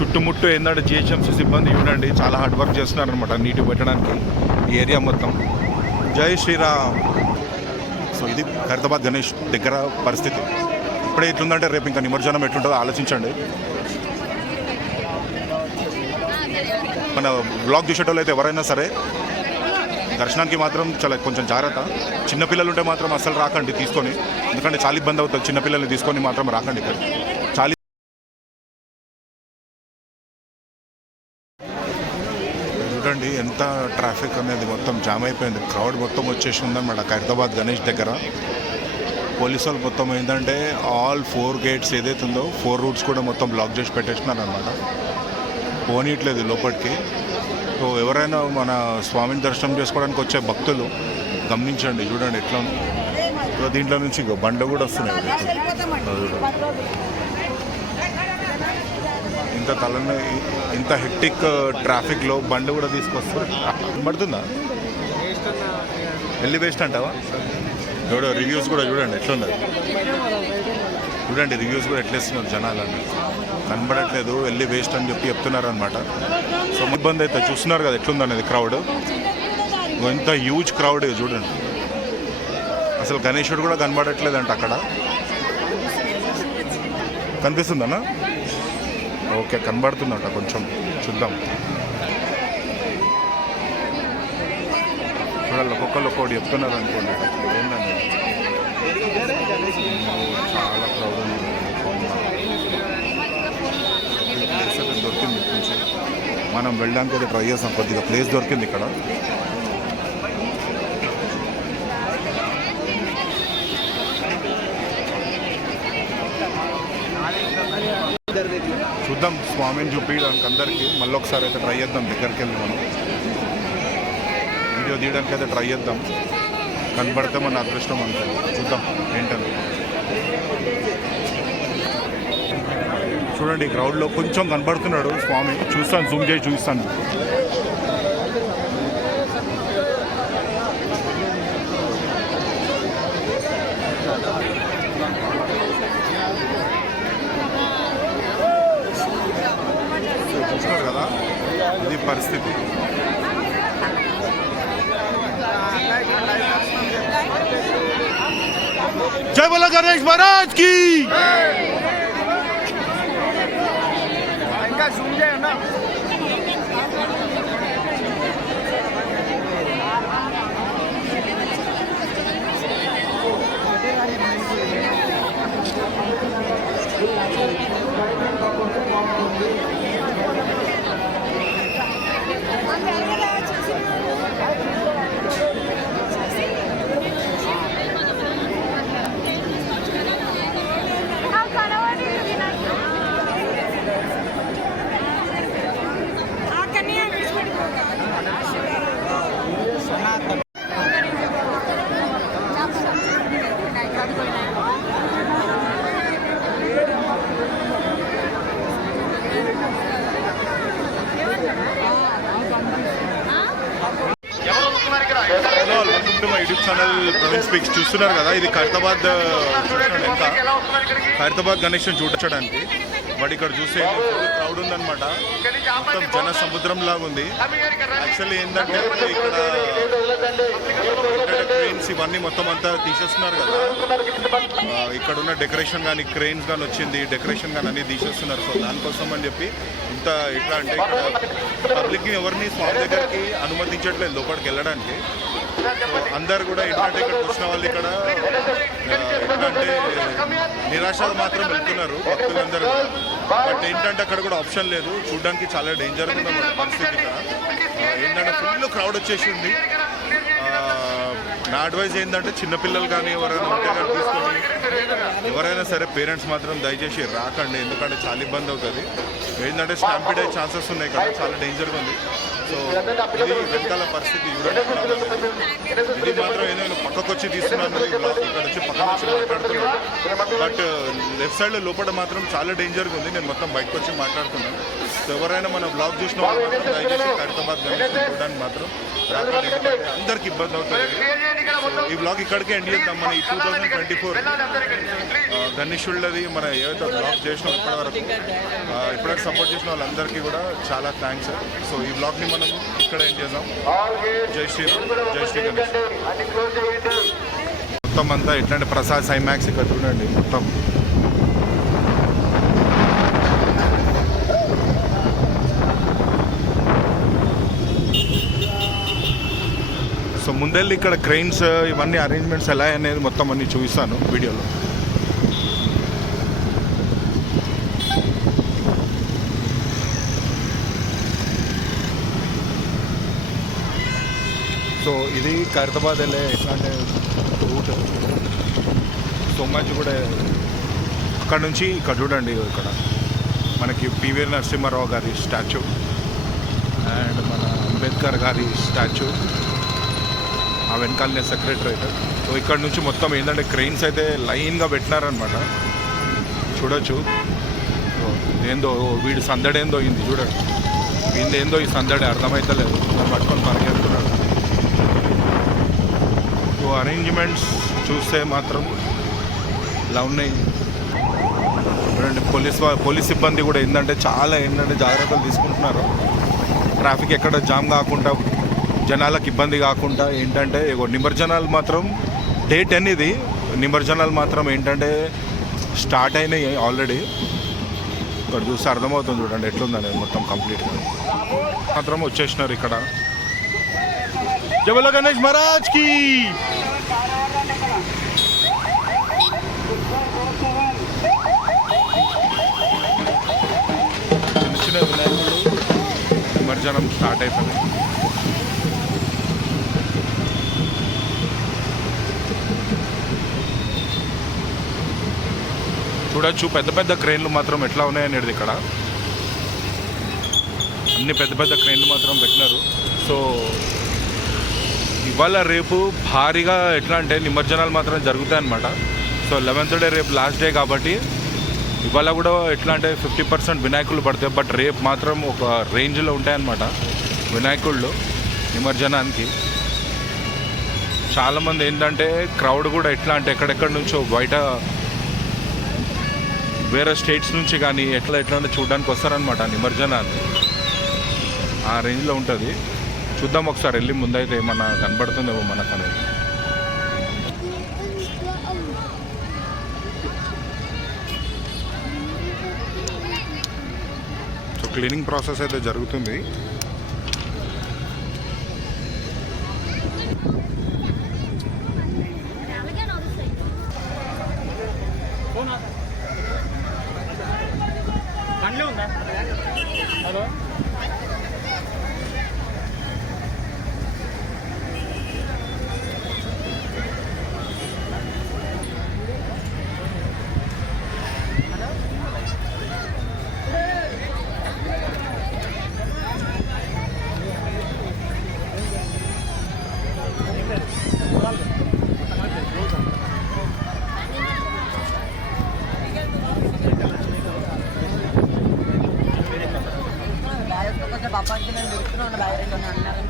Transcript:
చుట్టుముట్టు ఏంటంటే జిహెచ్ఎంసీ సిబ్బంది చూడండి చాలా హార్డ్ వర్క్ చేస్తున్నారనమాట నీటి పెట్టడానికి ఈ ఏరియా మొత్తం. జై శ్రీరామ్. సో ఇది ఖైరతాబాద్ గణేష్ దగ్గర పరిస్థితి. ఇప్పుడే ఎట్లుందంటే రేపు ఇంకా నిమజ్జనం ఎట్లుంటుందో ఆలోచించండి. మన బ్లాగ్ చూసేటోళ్ళు అయితే ఎవరైనా సరే దర్శనానికి మాత్రం చాలా కొంచెం జాగ్రత్త. చిన్నపిల్లలు ఉంటే మాత్రం అస్సలు రాకండి తీసుకొని, ఎందుకంటే చాలా ఇబ్బంది అవుతుంది. చిన్నపిల్లల్ని తీసుకొని మాత్రం రాకండి ఇక్కడ. చాలా చూడండి ఎంత ట్రాఫిక్ అనేది మొత్తం జామ్ అయిపోయింది. క్రౌడ్ మొత్తం వచ్చేసి ఉందన్నమాట ఖైరతాబాద్ గణేష్ దగ్గర. పోలీసు వాళ్ళు మొత్తం ఏంటంటే ఆల్ 4 గేట్స్ ఏదైతే ఉందో 4 రూట్స్ కూడా మొత్తం బ్లాక్ చేసి పెట్టేస్తున్నారు అనమాట. పోనీయట్లేదు లోపలికి. సో ఎవరైనా మన స్వామిని దర్శనం చేసుకోవడానికి వచ్చే భక్తులు గమనించండి. చూడండి ఎట్లా ఉంది. దీంట్లో నుంచి బండ్లు కూడా వస్తున్నాయి. ఇంత హెక్టిక్ ట్రాఫిక్లో బండ్లు కూడా తీసుకొస్తారు. పడుతుందా వెళ్ళి వేస్ట్ అంటావా? ఎవడో రివ్యూస్ కూడా చూడండి ఎట్లున్నది. చూడండి రివ్యూస్ కూడా ఎట్లేస్తున్నారు జనాలని. కనబడట్లేదు వెళ్ళి వేస్ట్ అని చెప్పి చెప్తున్నారు అనమాట. సో ఇబ్బంది అయితే చూస్తున్నారు కదా ఎట్లుందనేది క్రౌడ్. ఎంత హ్యూజ్ క్రౌడ్ చూడండి. అసలు గణేశుడు కూడా కనబడట్లేదంట అక్కడ. కనిపిస్తుందన్నా? ఓకే కనబడుతుందంట. కొంచెం చూద్దాం. చూడాలి ఒక్కొక్కరు ఒక్కొక్కటి చెప్తున్నారు అనుకోండి. ఏంటండి చాలా క్రౌడ్ ఉంది. ప్లేస్ అయితే దొరికింది. కొంచెం మనం వెళ్ళడానికి అయితే ట్రై చేస్తాం. కొద్దిగా ప్లేస్ దొరికింది ఇక్కడ. చూద్దాం స్వామిని చూపించడానికి అందరికీ. మళ్ళీ ఒకసారి అయితే ట్రై చేద్దాం. దగ్గరికి వెళ్ళి మనం వీడియో తీయడానికి అయితే ట్రై చేద్దాం. కనబడితే మన అదృష్టం అంతే. చూద్దాం ఏంటని. చూడండి క్రౌడ్లో కొంచెం కనబడుతున్నాడు స్వామి. చూస్తాను, జూమ్ చేసి చూస్తాను. చూస్తున్నారు కదా ఇది పరిస్థితి. జై బోలో గణేష్ మహారాజ్ కి. యూట్యూబ్ ఛానల్ ప్రవీణ్ స్పీక్స్ చూస్తున్నారు కదా. ఇది ఖైరతాబాద్ ఎంత ఖైరతాబాద్ గణేష్ చూడడానికి. బట్ ఇక్కడ చూస్తే క్రౌడ్ ఉందన్నమాట. మొత్తం జన సముద్రం లాగా ఉంది. యాక్చువల్లీ ఏంటంటే ఇక్కడ క్రెయిన్స్ ఇవన్నీ మొత్తం అంతా తీసేస్తున్నారు కదా. ఇక్కడ ఉన్న డెకరేషన్ కానీ క్రెయిన్స్ కానీ వచ్చింది, డెకరేషన్ కానీ అన్నీ తీసేస్తున్నారు. సో దానికోసం అని చెప్పి ఇంత ఎట్లా అంటే ఇక్కడ పబ్లిక్ని ఎవరిని స్వామి దగ్గరికి అనుమతించట్లేదు లోపలికి వెళ్ళడానికి. అందరు కూడా ఏంటంటే ఇక్కడికి వచ్చిన వాళ్ళు ఇక్కడ ఏంటంటే నిరాశ మాత్రం వెళ్తున్నారు భక్తులందరూ. బట్ ఏంటంటే అక్కడ కూడా ఆప్షన్ లేదు. చూడడానికి చాలా డేంజర్గా ఉందన్నమాట పరిస్థితి. ఇక్కడ ఏంటంటే ఫుల్ క్రౌడ్ వచ్చేసి ఉంది. నా అడ్వైజ్ ఏంటంటే చిన్నపిల్లలు కానీ ఎవరైనా ఉంటే కానీ తీసుకొని ఎవరైనా సరే పేరెంట్స్ మాత్రం దయచేసి రాకండి. ఎందుకంటే చాలా ఇబ్బంది అవుతుంది. ఏంటంటే స్టాంపిడ్ అయ్యే ఛాన్సెస్ ఉన్నాయి ఇక్కడ. చాలా డేంజర్గా ఉంది. సో ఇది వెనకాల పరిస్థితి చూడండి. ఇది మాత్రం ఏదైనా పక్కకు వచ్చి తీస్తున్నాను ఇక్కడ వచ్చి పక్కన వచ్చి మాట్లాడుతున్నాను. బట్ లెఫ్ట్ సైడ్లో లోపల మాత్రం చాలా డేంజర్గా ఉంది. నేను మొత్తం బయటకు వచ్చి మాట్లాడుతున్నాను. సో ఎవరైనా మన బ్లాగ్ చూసిన వాళ్ళు మాత్రం దయచేసి ఖైరతాబాద్ గణేష్ చూడడానికి మాత్రం అందరికి ఇబ్బంది అవుతుంది. ఈ బ్లాగ్ ఇక్కడికే ఎండ్ చేద్దాం. మన ఈ 2024 గణేశుళ్ళది మన ఏవైతే బ్లాగ్ చేసినాం ఇప్పటివరకు సపోర్ట్ చేసిన వాళ్ళందరికీ కూడా చాలా థ్యాంక్స్. సో ఈ బ్లాగ్ని మనం ఇక్కడ ఎండ్ చేద్దాం. జై శ్రీరామ్, జై శ్రీ గణేష్. మొత్తం అంతా ఎట్లాంటి ప్రసాద్ సైమాక్స్ ఇక్కడ చూడండి. మొత్తం సో ముందెళ్ళి ఇక్కడ క్రెయిన్స్ ఇవన్నీ అరేంజ్మెంట్స్ ఎలా అనేది మొత్తం అన్ని చూపిస్తాను వీడియోలో. సో ఇది ఖైరతాబాద్ వెళ్ళే ఎట్లాంటి రూట్. సో మచ్ కూడా అక్కడ నుంచి ఇక్కడ చూడండి, ఇక్కడ మనకి పివి నరసింహారావు గారి స్టాచ్యూ అండ్ మన అంబేద్కర్ గారి స్టాచ్యూ, ఆ వెనకాలనే సెక్రటరేట్. సో ఇక్కడ నుంచి మొత్తం ఏంటంటే క్రెయిన్స్ అయితే లైన్గా పెట్టినారనమాట, చూడొచ్చు. సో ఏందో వీడి సందడేందో అయింది చూడండి, ఏందో ఈ సందడి అర్థమవుతలేదు, పట్టుకొని పరిగెడుతున్నాడు. సో అరేంజ్మెంట్స్ చూస్తే మాత్రం ఇలా ఉన్నాయి చూడండి. పోలీస్ సిబ్బంది కూడా ఏంటంటే చాలా జాగ్రత్తలు తీసుకుంటున్నారు. ట్రాఫిక్ ఎక్కడ జామ్ కాకుండా, జనాలకు ఇబ్బంది కాకుండా ఏంటంటే నిమజ్జనాలు మాత్రం డే 10 ఇది. నిమజ్జనాలు మాత్రం ఏంటంటే స్టార్ట్ అయినాయి ఆల్రెడీ. ఇక్కడ చూస్తే అర్థమవుతుంది చూడండి ఎట్లుందని మొత్తం కంప్లీట్గా మాత్రం వచ్చేసినారు ఇక్కడ. జై బోలో గణేష్ మహారాజ్కి. చిన్న చిన్న వినాయకులు నిమజ్జనం స్టార్ట్ అయిపోయింది. చూడొచ్చు పెద్ద పెద్ద క్రెయిన్లు మాత్రం ఎట్లా ఉన్నాయనేది. ఇక్కడ అన్ని పెద్ద పెద్ద క్రెయిన్లు మాత్రం పెట్టినారు. సో ఇవాళ రేపు భారీగా ఎట్లా అంటే నిమజ్జనాలు మాత్రం జరుగుతాయి అన్నమాట. సో 11th డే రేపు లాస్ట్ డే కాబట్టి ఇవాళ కూడా ఎట్లా అంటే 50% వినాయకులు పడతాయి. బట్ రేపు మాత్రం ఒక రేంజ్లో ఉంటాయన్నమాట వినాయకుళ్ళు నిమజ్జనానికి. చాలామంది ఏంటంటే క్రౌడ్ కూడా ఎట్లా అంటే ఎక్కడెక్కడి నుంచో బయట వేరే స్టేట్స్ నుంచి కానీ ఎట్లా చూడడానికి వస్తారనమాట నిమజ్జనాన్ని. ఆ రేంజ్లో ఉంటుంది. చూద్దాం ఒకసారి వెళ్ళి ముందైతే ఏమన్నా కనబడుతుందేమో మనకు అనేది. సో క్లీనింగ్ ప్రాసెస్ అయితే జరుగుతుంది. హలో పాపాకి నేను పెడుతున్నాను బయట అన్నారు.